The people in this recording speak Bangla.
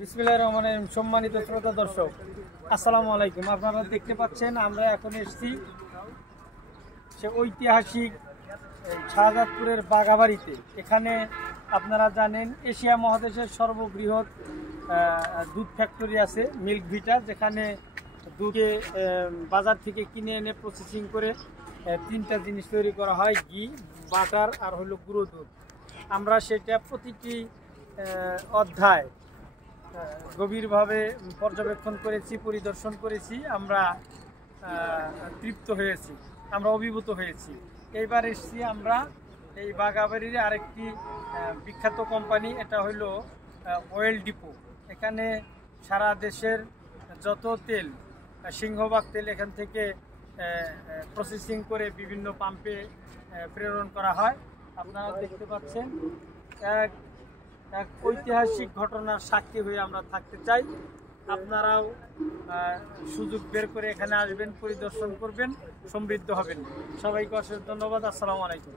বিসমিল্লাহির রহমানির রহিম। সম্মানিত শ্রোতা দর্শক, আসসালামু আলাইকুম। আপনারা দেখতে পাচ্ছেন আমরা এখন এসেছি সে ঐতিহাসিক শাহজাদপুরের বাগাবাড়িতে। এখানে আপনারা জানেন এশিয়া মহাদেশের সর্ববৃহৎ দুধ ফ্যাক্টরি আছে, মিল্ক ভিটা, যেখানে দুধে বাজার থেকে কিনে এনে প্রসেসিং করে তিনটা জিনিস তৈরি করা হয়, ঘি, বাটার আর হলো গুঁড়ো দুধ। আমরা সেটা প্রতিটি অধ্যায় গভীরভাবে পর্যবেক্ষণ করেছি, পরিদর্শন করেছি। আমরা তৃপ্ত হয়েছি, আমরা অভিভূত হয়েছি। এইবার এসেছি আমরা এই বাগাবাড়ির আরেকটি বিখ্যাত কোম্পানি, এটা হইল অয়েল ডিপো। এখানে সারা দেশের যত তেল, সিংহভাগ তেল এখান থেকে প্রসেসিং করে বিভিন্ন পাম্পে প্রেরণ করা হয়। আপনারা দেখতে পাচ্ছেন এক ঐতিহাসিক ঘটনার সাক্ষী হয়ে আমরা থাকতে চাই। আপনারাও সুযোগ বের করে এখানে আসবেন, পরিদর্শন করবেন, সমৃদ্ধ হবেন। সবাইকে অশেষ ধন্যবাদ। আসসালামু আলাইকুম।